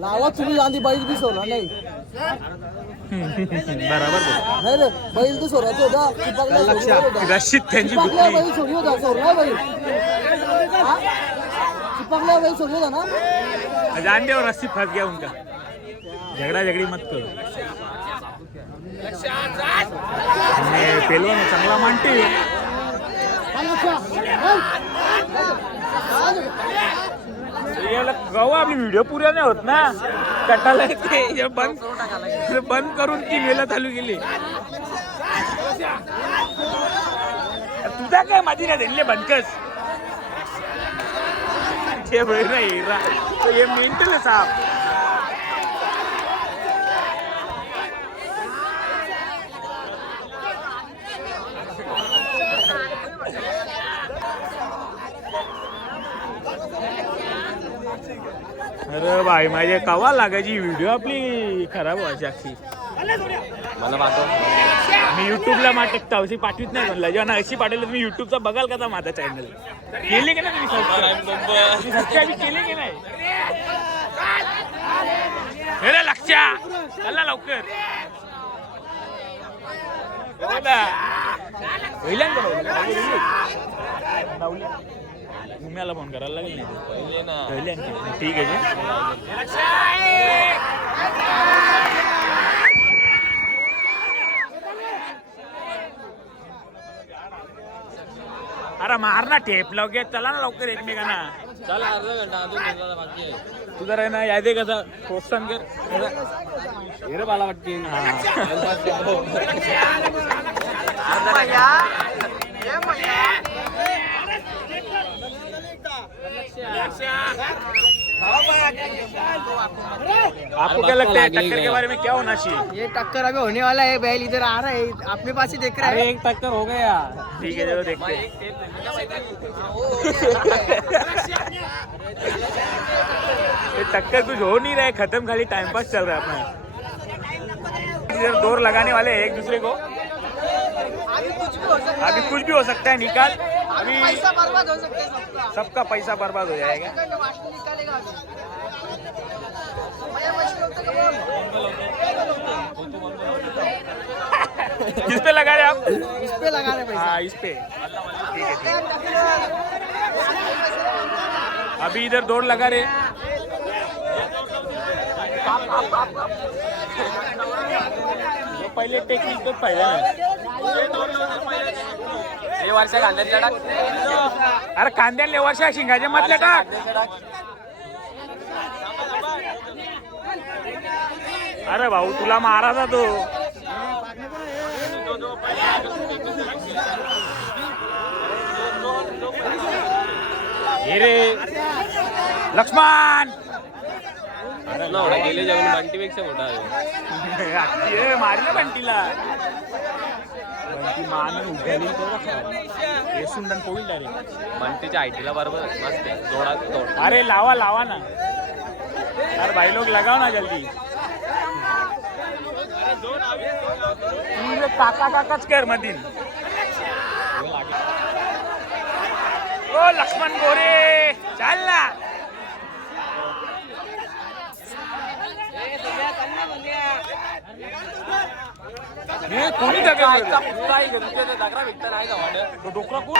लावा तुम्ही आधी बैल बी सोडा नाही. बरोबर नाही रे बैल तर सोडायचं होता. रशीद त्यांची चिपकल्या बैल सोडी होता. सोडला बैल चिपकल्या बैल सोडी होता ना. जान दे और रस्सी फंस गया उनका. झगड़ा झगड़ी मत करो. पेलवान चांगला मांडते. गवा आपली व्हिडिओ पुऱ्या नाही होत ना. कटाला ते बंद करून ती मेला चालू केली. तुझा काय माझी ना त्यांनी बंदकस हे मेंटल साप. अरे भाई माझे कवा लागायची व्हिडिओ आपली खराब व्हायची अक्षी. मला पाठव. मी युट्यूबला टेकता अशी पाठवित नाही म्हणलं. जेव्हा अशी पाठवलं तुम्ही युट्यूबचा बघाल का माझा चॅनल. केले की नाही तुम्ही सबस्क्राईब केले की नाही. अरे लक्षा चला लवकर. तुम्हाला फोन करायला लागेल नाही. ठीक आहे. अरे मार ना टेप लवकर. चला ना लवकर एकमेकांना. चल अर्धा घंटा अजून बाकी आहे. तू जरा ना याद आहे कसा प्रोत्साहन कर. हिरो मला वाटते. आपको क्या लगता है टक्कर के बारे में क्या होना चाहिए. ये टक्कर अभी होने वाला है. बैल इधर आ रहा है अपने पास ही देख रहा है. एक टक्कर हो गया. ठीक है चलो देखते हैं. ये टक्कर कुछ हो नहीं रहा है. खत्म खाली टाइम पास चल रहा है अपना. इधर दौर लगाने वाले हैं एक दूसरे को. अभी कुछ भी हो सकता है. निकाल अभी पैसा बर्बाद हो सकता है. सबका पैसा बर्बाद हो जाएगा. किस पे लगा रहे आप. इस पे लगा रहे. हाँ इस पे. ठीक है ठीक है. अभी इधर दौड़ लगा रहे. जो पहिले टेक्निक तो फायदा नाही. हे वर्षा कांद्याच्या टाक. अरे कांद्याला वर्षा शिंगाच्या मधल्या टाक. अरे भाऊ तुला मारायचा तो. हे रे लक्ष्मण. गेले जाऊन बंटीपेक्षा मोठा आहे. मारलं बंटीला. बंटी मान उघडली तो सुंदन पोईल डायरेक्ट. बंटीच्या आयटीला बरोबर मस्त आहे. जोडात. अरे लावा लावा ना. अरे भाई लोग लगाओ ना जल्दी. काका काकाच कर मधील. ओ लक्ष्मण गोरे चाल ना. हे कोणी दगडा दगडा विकता नाही. डोकरा कोण.